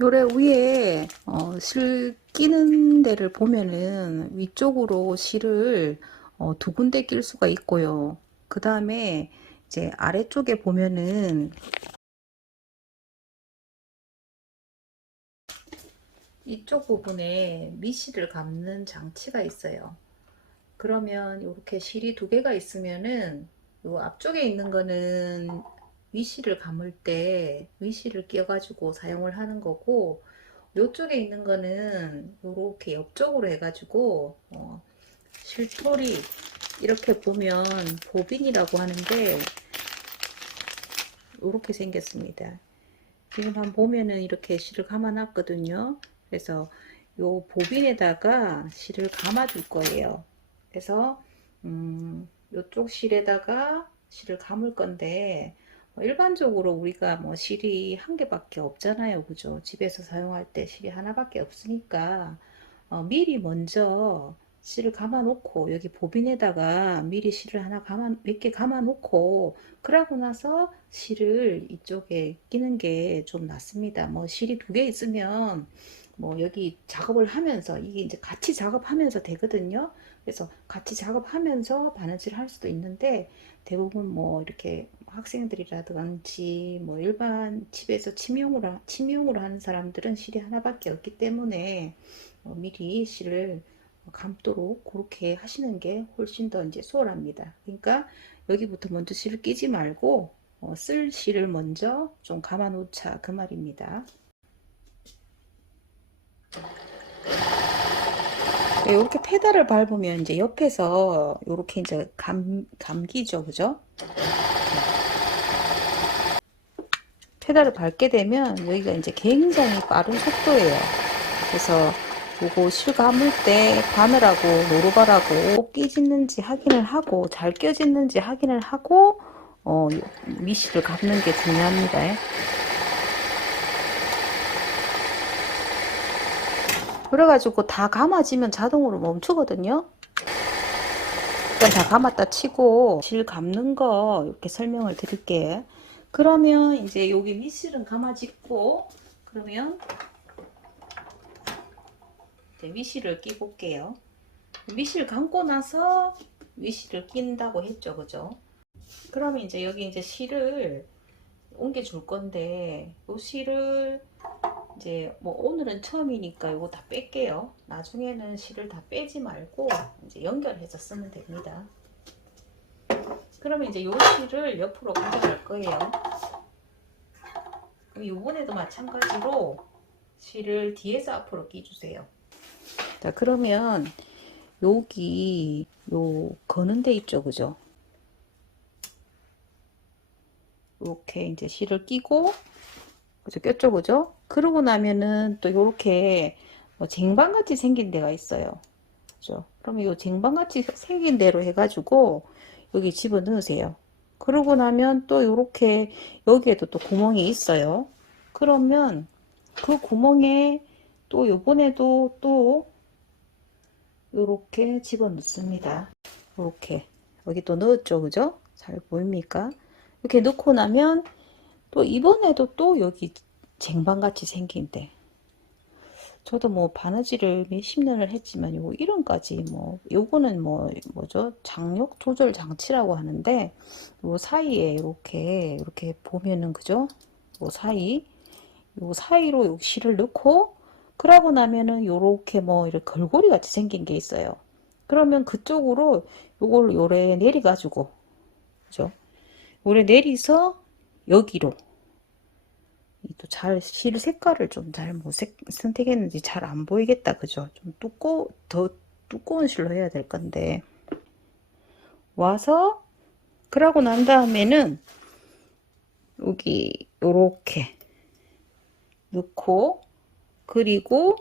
요래 위에 실 끼는 데를 보면은 위쪽으로 실을 두 군데 낄 수가 있고요. 그 다음에 이제 아래쪽에 보면은 이쪽 부분에 미실을 감는 장치가 있어요. 그러면 이렇게 실이 두 개가 있으면은 요 앞쪽에 있는 거는 위실을 감을 때 위실을 끼워가지고 사용을 하는 거고, 요쪽에 있는 거는 이렇게 옆쪽으로 해가지고 실토리, 이렇게 보면 보빈이라고 하는데 이렇게 생겼습니다. 지금 한번 보면은 이렇게 실을 감아 놨거든요. 그래서 요 보빈에다가 실을 감아 줄 거예요. 그래서 요쪽 실에다가 실을 감을 건데, 일반적으로 우리가 뭐 실이 한 개밖에 없잖아요. 그죠? 집에서 사용할 때 실이 하나밖에 없으니까 미리 먼저 실을 감아 놓고, 여기 보빈에다가 미리 실을 하나 몇 개 감아 놓고, 그러고 나서 실을 이쪽에 끼는 게 좀 낫습니다. 뭐 실이 두 개 있으면 뭐 여기 작업을 하면서 이게 이제 같이 작업하면서 되거든요. 그래서 같이 작업하면서 바느질 할 수도 있는데, 대부분 뭐 이렇게 학생들이라든지 뭐 일반 집에서 취미용으로 하는 사람들은 실이 하나밖에 없기 때문에 미리 실을 감도록 그렇게 하시는 게 훨씬 더 이제 수월합니다. 그러니까 여기부터 먼저 실을 끼지 말고 쓸 실을 먼저 좀 감아 놓자, 그 말입니다. 이렇게 페달을 밟으면 이제 옆에서 이렇게 이제 감기죠, 그죠? 페달을 밟게 되면 여기가 이제 굉장히 빠른 속도예요. 그래서 요거 실 감을 때 바늘하고 노루발하고 꼭 끼짓는지 확인을 하고, 잘 껴짓는지 확인을 하고 미실을 감는 게 중요합니다. 그래가지고 다 감아지면 자동으로 멈추거든요. 일단 다 감았다 치고 실 감는 거 이렇게 설명을 드릴게요. 그러면 이제 여기 밑실은 감아짓고, 그러면 이제 위실을 끼 볼게요. 위실 감고 나서 위실을 낀다고 했죠, 그죠? 그러면 이제 여기 이제 실을 옮겨 줄 건데, 이 실을 이제 뭐 오늘은 처음이니까 이거 다 뺄게요. 나중에는 실을 다 빼지 말고 이제 연결해서 쓰면 됩니다. 그러면 이제 요 실을 옆으로 가져갈 거예요. 이번에도 마찬가지로 실을 뒤에서 앞으로 끼주세요. 자, 그러면 여기 요 거는 데 있죠, 그죠? 이렇게 이제 실을 끼고, 그죠? 꼈죠, 그죠? 그러고 나면은 또 요렇게 쟁반같이 생긴 데가 있어요. 그죠? 그러면 요 쟁반같이 생긴 대로 해가지고 여기 집어 넣으세요. 그러고 나면 또 요렇게 여기에도 또 구멍이 있어요. 그러면 그 구멍에 또 요번에도 또 요렇게 집어 넣습니다. 요렇게 여기 또 넣었죠, 그죠? 잘 보입니까? 이렇게 넣고 나면 또 이번에도 또 여기 쟁반같이 생긴데, 저도 뭐 바느질을 몇십 년을 했지만 요 이름까지 뭐 요거는 뭐 뭐죠, 장력 조절 장치라고 하는데, 요 사이에 이렇게 보면은, 그죠? 요 사이로 요 실을 넣고, 그러고 나면은 요렇게 뭐 이렇게 걸고리 같이 생긴 게 있어요. 그러면 그쪽으로 요걸 요래 내리 가지고, 그죠? 요래 내리서 여기로, 또 잘 실 색깔을 좀 잘 못 선택했는지 잘 안 보이겠다, 그죠? 좀 더 두꺼운 실로 해야 될 건데, 와서 그러고 난 다음에는 여기 요렇게 넣고, 그리고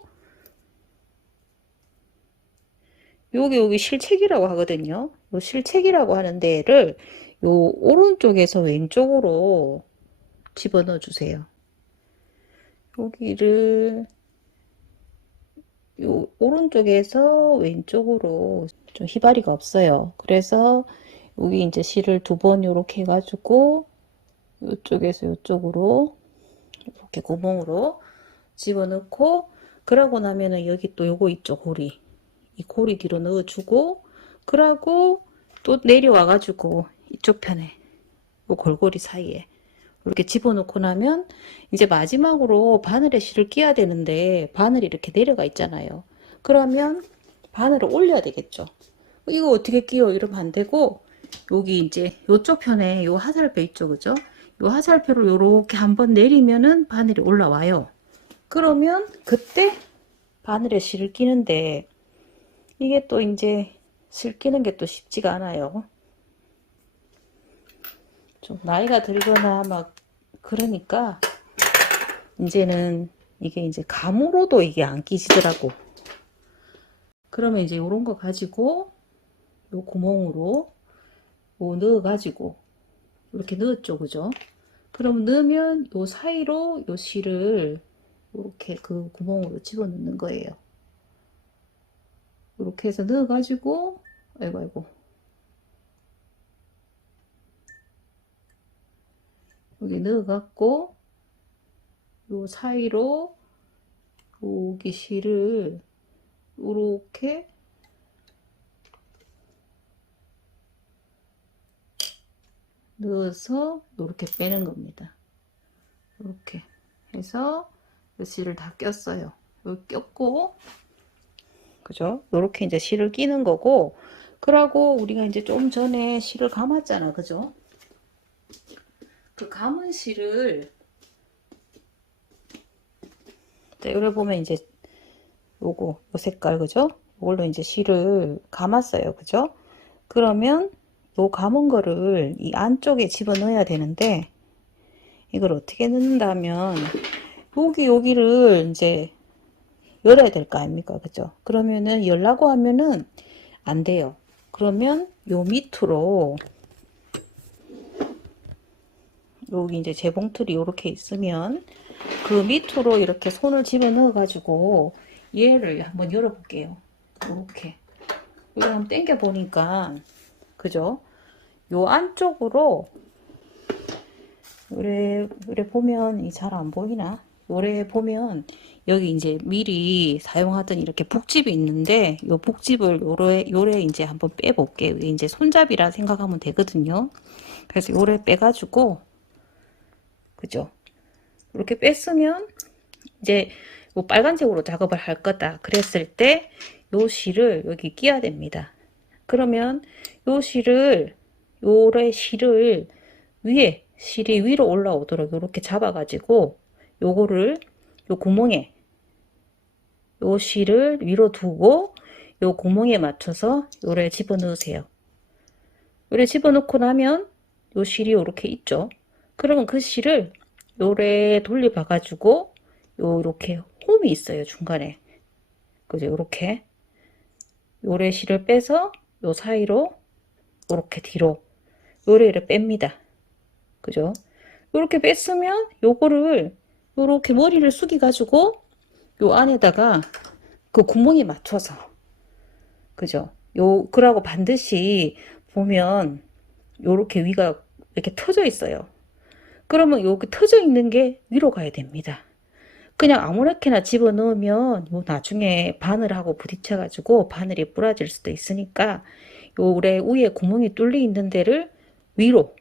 여기 실책이라고 하거든요. 요 실책이라고 하는 데를 요 오른쪽에서 왼쪽으로 집어넣어 주세요. 여기를 요 오른쪽에서 왼쪽으로, 좀 희바리가 없어요. 그래서 여기 이제 실을 두 번 이렇게 해가지고 이쪽에서 이쪽으로 이렇게 구멍으로 집어넣고, 그러고 나면은 여기 또 요거 있죠, 고리. 이 고리 뒤로 넣어주고, 그러고 또 내려와 가지고 이쪽 편에 요 골고리 사이에 이렇게 집어넣고 나면 이제 마지막으로 바늘에 실을 끼워야 되는데 바늘이 이렇게 내려가 있잖아요. 그러면 바늘을 올려야 되겠죠. 이거 어떻게 끼워? 이러면 안 되고, 여기 이제 요쪽 편에 요 화살표 있죠, 그죠? 요 화살표를 요렇게 한번 내리면은 바늘이 올라와요. 그러면 그때 바늘에 실을 끼는데, 이게 또 이제 실 끼는 게 또 쉽지가 않아요. 좀 나이가 들거나 막 그러니까 이제는 이게 이제 감으로도 이게 안 끼지더라고. 그러면 이제 요런 거 가지고 요 구멍으로 요 넣어 가지고 이렇게 넣었죠, 그죠? 그럼 넣으면 요 사이로 요 실을 이렇게 그 구멍으로 집어넣는 거예요. 이렇게 해서 넣어 가지고, 아이고 아이고, 여기 넣어 갖고 요 사이로 여기 실을 이렇게 넣어서 이렇게 빼는 겁니다. 이렇게 해서 요 실을 다 꼈어요. 여기 꼈고, 그죠? 이렇게 이제 실을 끼는 거고, 그러고 우리가 이제 좀 전에 실을 감았잖아, 그죠? 그 감은 실을, 여기 보면 이제 요거 요 색깔, 그죠? 이걸로 이제 실을 감았어요, 그죠? 그러면 요 감은 거를 이 안쪽에 집어넣어야 되는데, 이걸 어떻게 넣는다면 여기를 이제 열어야 될 거 아닙니까, 그죠? 그러면은 열라고 하면은 안 돼요. 그러면 요 밑으로, 여기 이제 재봉틀이 이렇게 있으면 그 밑으로 이렇게 손을 집어 넣어 가지고 얘를 한번 열어 볼게요. 이렇게 이걸 한번 당겨 보니까, 그죠? 요 안쪽으로, 요래 보면 잘 안 보이나? 요래 보면 여기 이제 미리 사용하던 이렇게 북집이 있는데, 요 북집을 요래 이제 한번 빼 볼게요. 이제 손잡이라 생각하면 되거든요. 그래서 요래 빼 가지고, 그죠? 이렇게 뺐으면 이제 요 빨간색으로 작업을 할 거다 그랬을 때 요 실을 여기 끼워야 됩니다. 그러면 요 실을, 요래 실을 위에, 실이 위로 올라오도록 이렇게 잡아 가지고 요거를 요 구멍에, 요 실을 위로 두고 요 구멍에 맞춰서 요래 집어 넣으세요. 요래 집어 넣고 나면 요 실이 요렇게 있죠. 그러면 그 실을 요래 돌려봐 가지고 요렇게 홈이 있어요, 중간에. 그죠? 요렇게 요래 실을 빼서 요 사이로 요렇게 뒤로 요래를 뺍니다. 그죠? 요렇게 뺐으면 요거를 요렇게 머리를 숙여 가지고 요 안에다가 그 구멍에 맞춰서, 그죠? 그러고 반드시 보면 요렇게 위가 이렇게 터져 있어요. 그러면 여기 터져 있는 게 위로 가야 됩니다. 그냥 아무렇게나 집어넣으면 요 나중에 바늘하고 부딪혀 가지고 바늘이 부러질 수도 있으니까 요래 위에 구멍이 뚫려 있는 데를 위로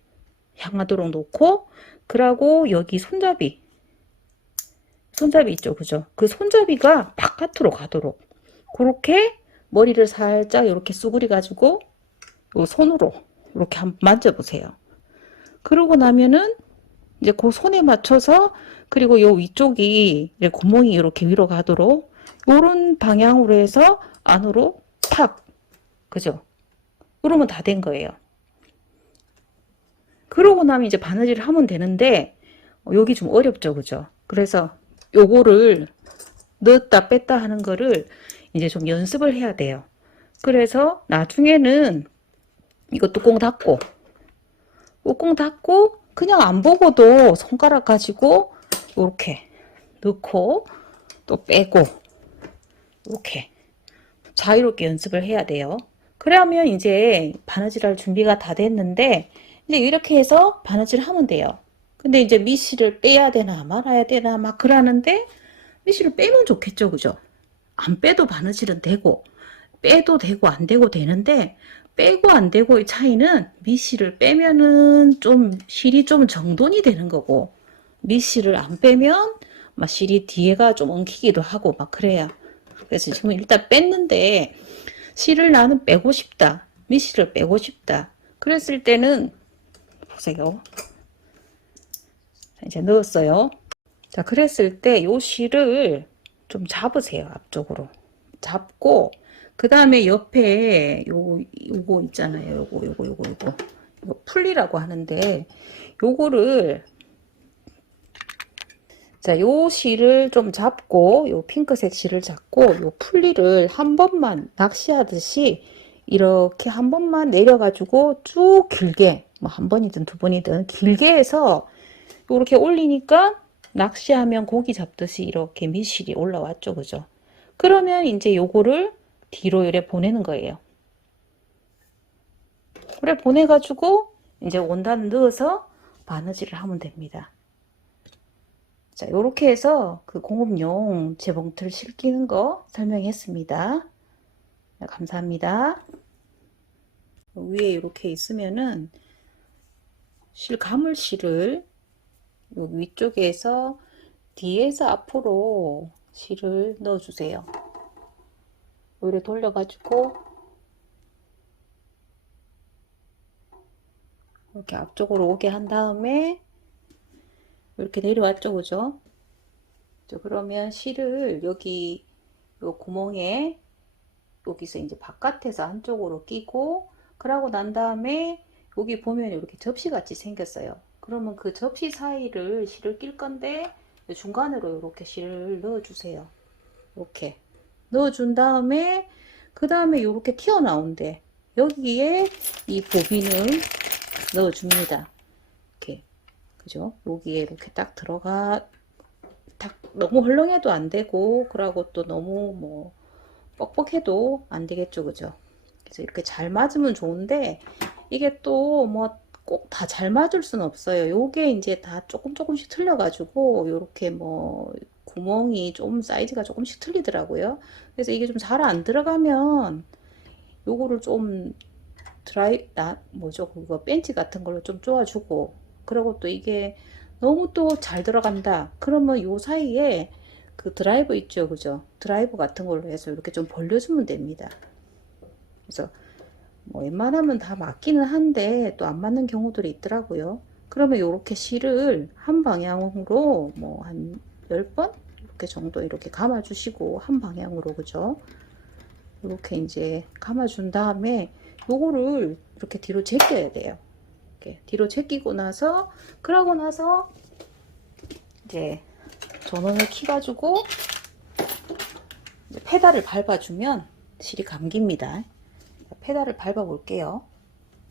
향하도록 놓고, 그러고 여기 손잡이 있죠, 그죠? 그 손잡이가 바깥으로 가도록 그렇게 머리를 살짝 이렇게 쑤그리 가지고 요 손으로 이렇게 한번 만져보세요. 그러고 나면은 이제 그 손에 맞춰서, 그리고 요 위쪽이 이제 구멍이 이렇게 위로 가도록 요런 방향으로 해서 안으로 탁, 그죠? 그러면 다 된 거예요. 그러고 나면 이제 바느질을 하면 되는데, 여기 좀 어렵죠, 그죠? 그래서 요거를 넣었다 뺐다 하는 거를 이제 좀 연습을 해야 돼요. 그래서 나중에는 이거 뚜껑 닫고 그냥 안 보고도 손가락 가지고 이렇게 넣고 또 빼고 이렇게 자유롭게 연습을 해야 돼요. 그러면 이제 바느질할 준비가 다 됐는데, 이제 이렇게 해서 바느질 하면 돼요. 근데 이제 미시를 빼야 되나 말아야 되나 막 그러는데, 미실을 빼면 좋겠죠, 그죠? 안 빼도 바느질은 되고, 빼도 되고 안 되고 되는데, 빼고 안 되고의 차이는 미실을 빼면은 좀 실이 좀 정돈이 되는 거고, 미실을 안 빼면 막 실이 뒤에가 좀 엉키기도 하고 막 그래요. 그래서 지금 일단 뺐는데 실을 나는 빼고 싶다, 미실을 빼고 싶다, 그랬을 때는 보세요. 이제 넣었어요. 자, 그랬을 때 요 실을 좀 잡으세요. 앞쪽으로 잡고, 그 다음에 옆에 요거 있잖아요. 요거 풀리라고 하는데, 요거를, 자, 요 실을 좀 잡고, 요 핑크색 실을 잡고, 요 풀리를 한 번만 낚시하듯이 이렇게 한 번만 내려가지고 쭉 길게, 뭐 한 번이든 두 번이든 길게 해서 이렇게 올리니까 낚시하면 고기 잡듯이 이렇게 미실이 올라왔죠, 그죠? 그러면 이제 요거를 뒤로 이렇게 보내는 거예요. 그래 보내가지고 이제 원단 넣어서 바느질을 하면 됩니다. 자, 요렇게 해서 그 공업용 재봉틀 실기는 거 설명했습니다. 네, 감사합니다. 위에 이렇게 있으면은 가물실을 요 위쪽에서 뒤에서 앞으로 실을 넣어주세요. 이렇게 돌려가지고 이렇게 앞쪽으로 오게 한 다음에 이렇게 내려왔죠, 그죠? 그러면 실을 여기 요 구멍에 여기서 이제 바깥에서 한쪽으로 끼고, 그러고 난 다음에 여기 보면 이렇게 접시 같이 생겼어요. 그러면 그 접시 사이를 실을 낄 건데 중간으로 이렇게 실을 넣어주세요. 이렇게 넣어준 다음에 그 다음에 이렇게 튀어나온데 여기에 이 보빈을 넣어줍니다. 이렇게, 그죠? 여기에 이렇게 딱 들어가. 딱 너무 헐렁해도 안 되고, 그러고 또 너무 뭐 뻑뻑해도 안 되겠죠, 그죠? 그래서 이렇게 잘 맞으면 좋은데, 이게 또 뭐 꼭 다 잘 맞을 수는 없어요. 요게 이제 다 조금씩 틀려가지고 요렇게 뭐 구멍이 좀 사이즈가 조금씩 틀리더라고요. 그래서 이게 좀 잘 안 들어가면 요거를 좀 뭐죠, 그거 벤치 같은 걸로 좀 쪼아주고, 그리고 또 이게 너무 또 잘 들어간다 그러면 요 사이에 그 드라이버 있죠, 그죠? 드라이버 같은 걸로 해서 이렇게 좀 벌려주면 됩니다. 그래서 뭐 웬만하면 다 맞기는 한데 또 안 맞는 경우들이 있더라고요. 그러면 이렇게 실을 한 방향으로 뭐 한 10번 이렇게 정도 이렇게 감아 주시고, 한 방향으로, 그죠? 이렇게 이제 감아 준 다음에 요거를 이렇게 뒤로 제껴야 돼요. 이렇게 뒤로 제끼고 나서, 그러고 나서 이제 전원을 켜 가지고 페달을 밟아주면 실이 감깁니다. 페달을 밟아 볼게요.